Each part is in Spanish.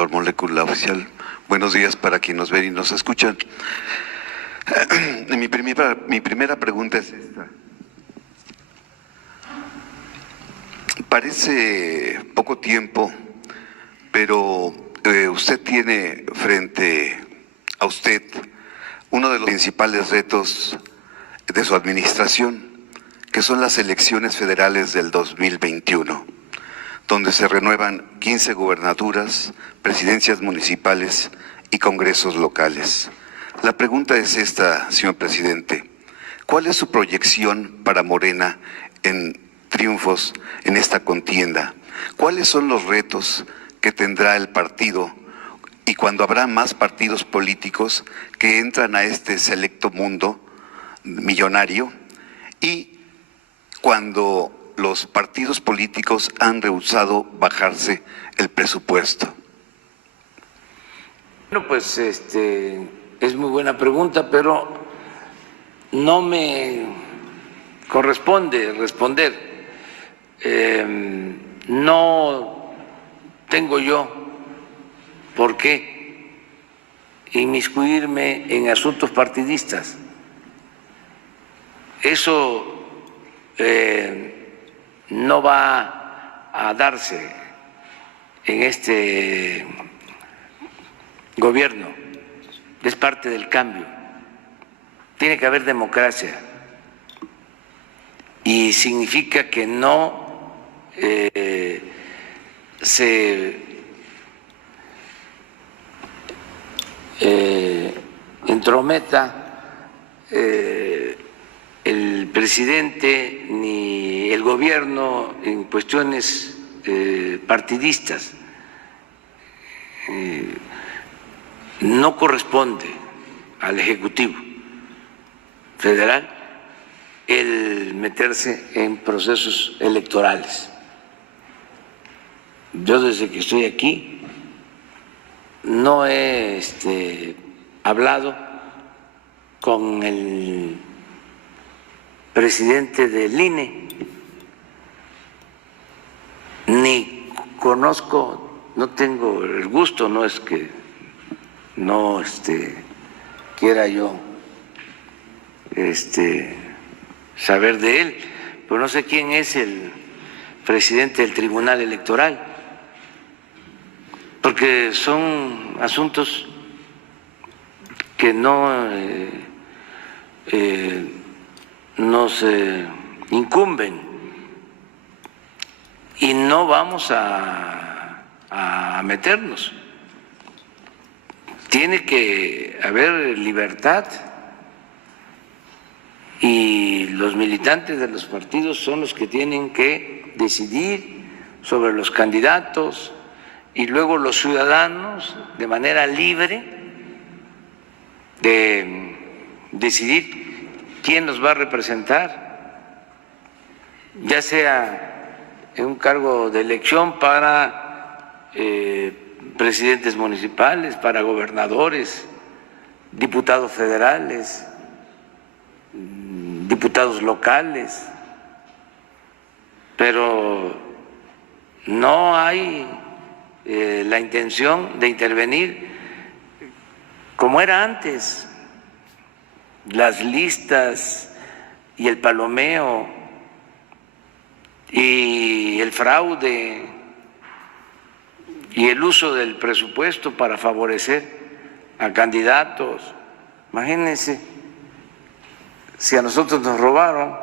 La Molécula Oficial. Buenos días para quienes nos ven y nos escuchan. Mi primera pregunta es esta. Parece poco tiempo, pero usted tiene frente a usted uno de los principales retos de su administración, que son las elecciones federales del 2021, donde se renuevan 15 gubernaturas, presidencias municipales y congresos locales. La pregunta es esta, señor presidente. ¿Cuál es su proyección para Morena en triunfos en esta contienda? ¿Cuáles son los retos que tendrá el partido y cuando habrá más partidos políticos que entran a este selecto mundo millonario y cuando los partidos políticos han rehusado bajarse el presupuesto? Bueno, pues es muy buena pregunta, pero no me corresponde responder. No tengo yo por qué inmiscuirme en asuntos partidistas. Eso no va a darse en este gobierno, es parte del cambio. Tiene que haber democracia y significa que no se entrometa el presidente ni el gobierno en cuestiones partidistas. No corresponde al Ejecutivo Federal el meterse en procesos electorales. Yo desde que estoy aquí no he hablado con el presidente del INE, ni conozco, no tengo el gusto, no es que no quiera yo saber de él, pero no sé quién es el presidente del Tribunal Electoral, porque son asuntos que no nos incumben y no vamos a meternos. Tiene que haber libertad y los militantes de los partidos son los que tienen que decidir sobre los candidatos y luego los ciudadanos de manera libre de decidir quién nos va a representar, ya sea en un cargo de elección para presidentes municipales, para gobernadores, diputados federales, diputados locales, pero no hay la intención de intervenir como era antes, las listas y el palomeo y el fraude y el uso del presupuesto para favorecer a candidatos. Imagínense si a nosotros nos robaron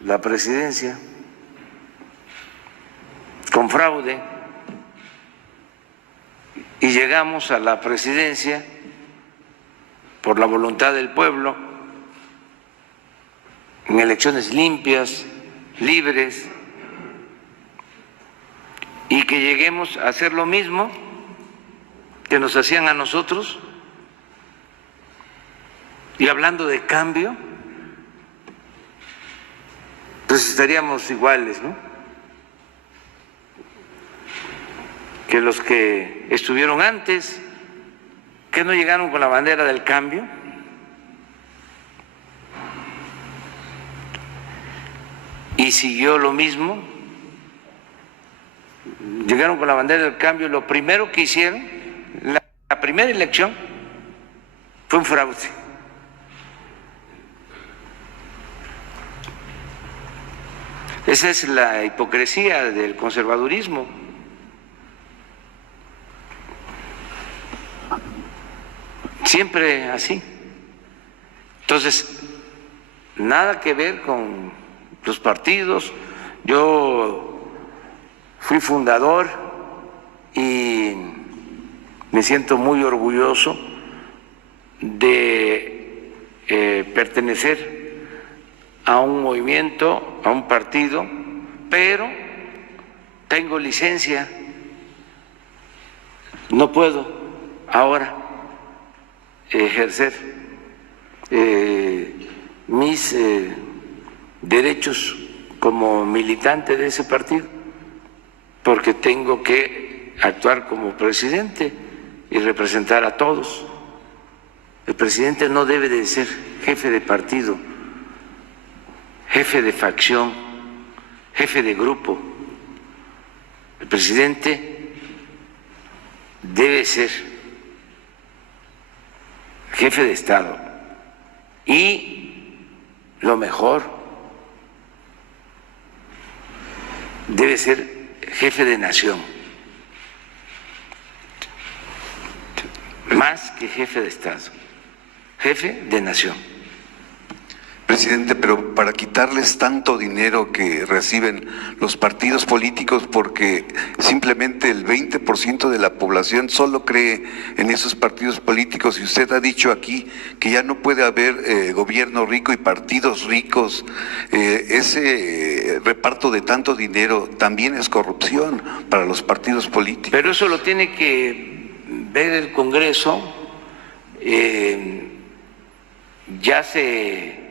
la presidencia con fraude y llegamos a la presidencia por la voluntad del pueblo, en elecciones limpias, libres, y que lleguemos a hacer lo mismo que nos hacían a nosotros. Y hablando de cambio, pues estaríamos iguales, ¿no?, que los que estuvieron antes, que no llegaron con la bandera del cambio. Y siguió lo mismo, llegaron con la bandera del cambio, lo primero que hicieron, la primera elección, fue un fraude. Esa es la hipocresía del conservadurismo. Siempre así. Entonces, nada que ver con los partidos. Yo fui fundador y me siento muy orgulloso de pertenecer a un movimiento, a un partido, pero tengo licencia, no puedo ahora ejercer mis derechos como militante de ese partido, porque tengo que actuar como presidente y representar a todos. El presidente no debe de ser jefe de partido, jefe de facción, jefe de grupo. El presidente debe ser jefe de Estado y lo mejor debe ser jefe de nación, más que jefe de Estado, jefe de nación. Presidente, pero para quitarles tanto dinero que reciben los partidos políticos, porque simplemente el 20% de la población solo cree en esos partidos políticos, y usted ha dicho aquí que ya no puede haber gobierno rico y partidos ricos, ese reparto de tanto dinero también es corrupción para los partidos políticos. Pero eso lo tiene que ver el Congreso. Ya se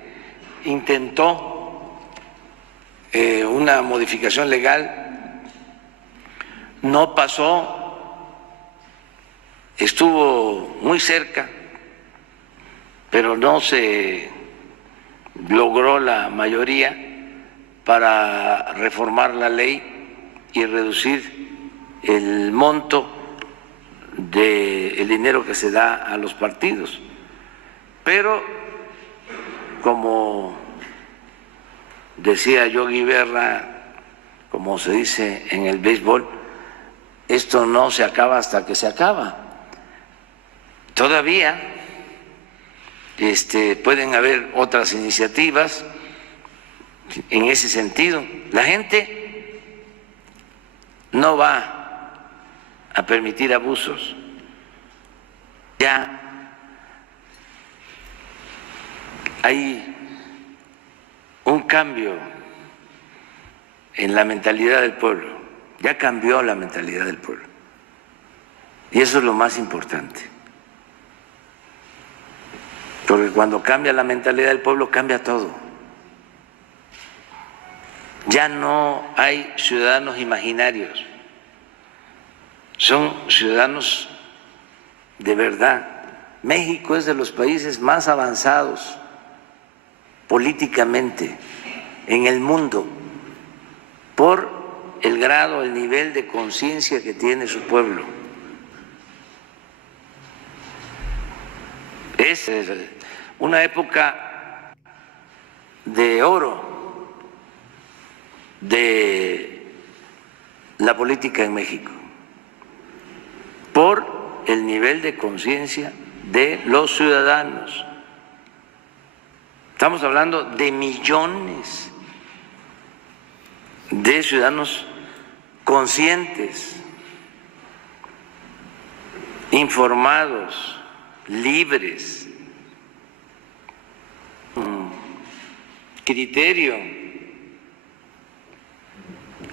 intentó una modificación legal, no pasó, estuvo muy cerca, pero no se logró la mayoría para reformar la ley y reducir el monto del dinero que se da a los partidos. Pero, como decía Yogi Berra, como se dice en el béisbol, esto no se acaba hasta que se acaba. Todavía pueden haber otras iniciativas en ese sentido. La gente no va a permitir abusos. Ya hay un cambio en la mentalidad del pueblo, ya cambió la mentalidad del pueblo. Y eso es lo más importante. Porque cuando cambia la mentalidad del pueblo, cambia todo. Ya no hay ciudadanos imaginarios, son ciudadanos de verdad. México es de los países más avanzados políticamente en el mundo por el grado, el nivel de conciencia que tiene su pueblo. Es una época de oro de la política en México por el nivel de conciencia de los ciudadanos. Estamos hablando de millones de ciudadanos conscientes, informados, libres, criterio.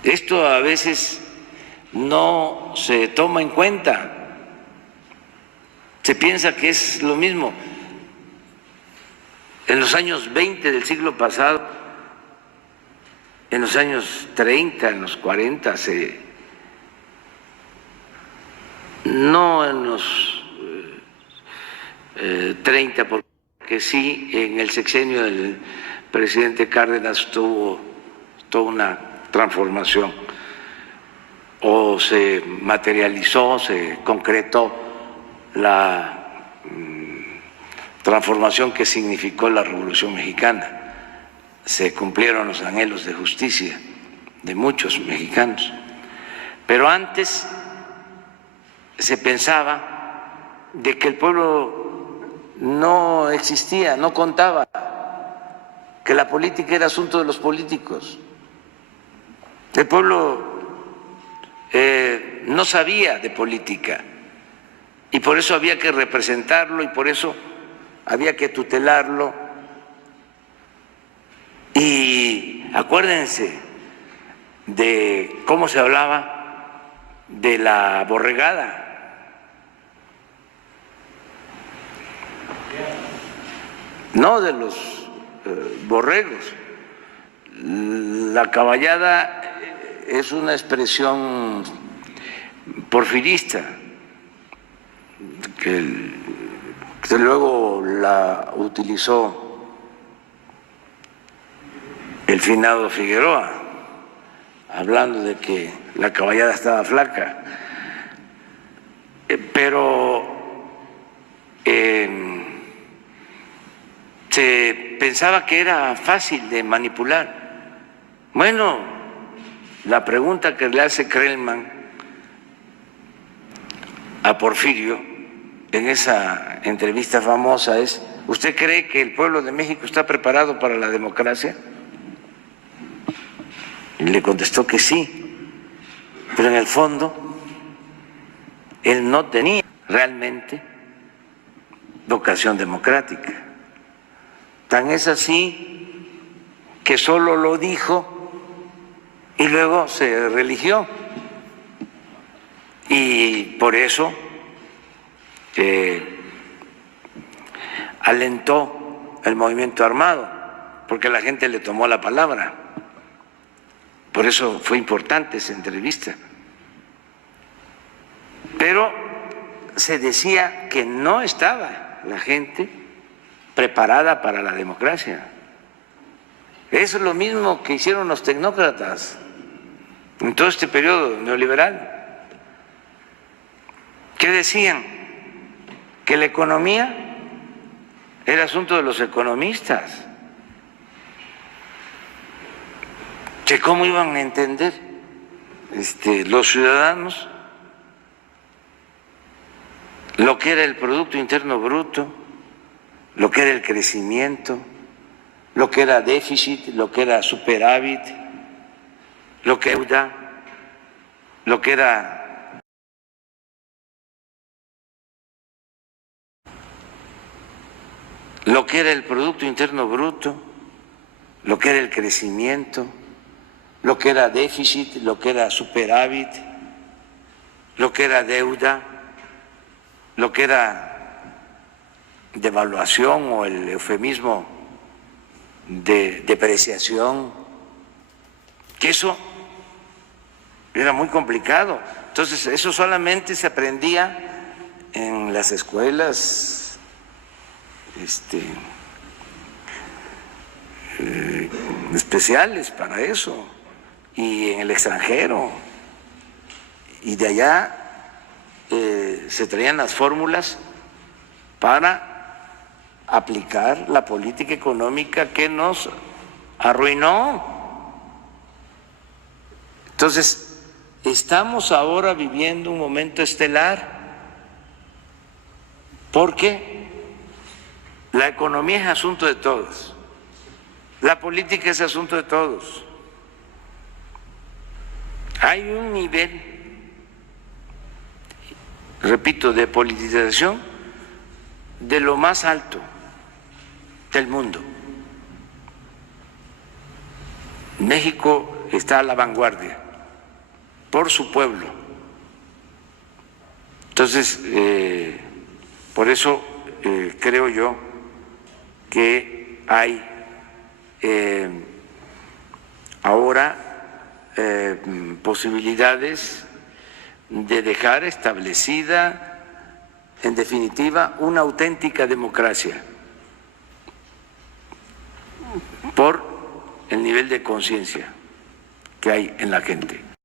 Esto a veces no se toma en cuenta. Se piensa que es lo mismo. En los años 20 del siglo pasado, en los años 30, en los 40, no en los 30, porque sí, en el sexenio del presidente Cárdenas tuvo toda una transformación. o se materializó, se concretó la transformación que significó la Revolución Mexicana. Se cumplieron los anhelos de justicia de muchos mexicanos. Pero antes se pensaba de que el pueblo no existía, no contaba, que la política era asunto de los políticos. El pueblo no sabía de política y por eso había que representarlo y por eso había que tutelarlo. Y acuérdense de cómo se hablaba de la borregada. No de los borregos. La caballada es una expresión porfirista que luego la utilizó el finado Figueroa, hablando de que la caballada estaba flaca. Pero se pensaba que era fácil de manipular. Bueno, la pregunta que le hace Krellman a Porfirio en esa entrevista famosa es: ¿usted cree que el pueblo de México está preparado para la democracia? Y le contestó que sí, pero en el fondo él no tenía realmente vocación democrática. Tan es así que solo lo dijo y luego se religió. Y por eso alentó el movimiento armado, porque la gente le tomó la palabra. Por eso fue importante esa entrevista. Pero se decía que no estaba la gente preparada para la democracia. Eso es lo mismo que hicieron los tecnócratas en todo este periodo neoliberal. ¿Qué decían? Que la economía era asunto de los economistas. Que cómo iban a entender los ciudadanos lo que era el Producto Interno Bruto, lo que era el crecimiento, lo que era déficit, lo que era superávit, lo que era deuda, lo que era el Producto Interno Bruto, lo que era el crecimiento, lo que era déficit, lo que era superávit, lo que era deuda, lo que era devaluación o el eufemismo de depreciación, que eso era muy complicado. Entonces, eso solamente se aprendía en las escuelas especiales para eso, y en el extranjero, y de allá se traían las fórmulas para aplicar la política económica que nos arruinó. Entonces, estamos ahora viviendo un momento estelar, porque la economía es asunto de todos, la política es asunto de todos. Hay un nivel, repito, de politización de lo más alto del mundo. México está a la vanguardia por su pueblo. Entonces, por eso creo yo que hay ahora posibilidades de dejar establecida, en definitiva, una auténtica democracia por el nivel de conciencia que hay en la gente.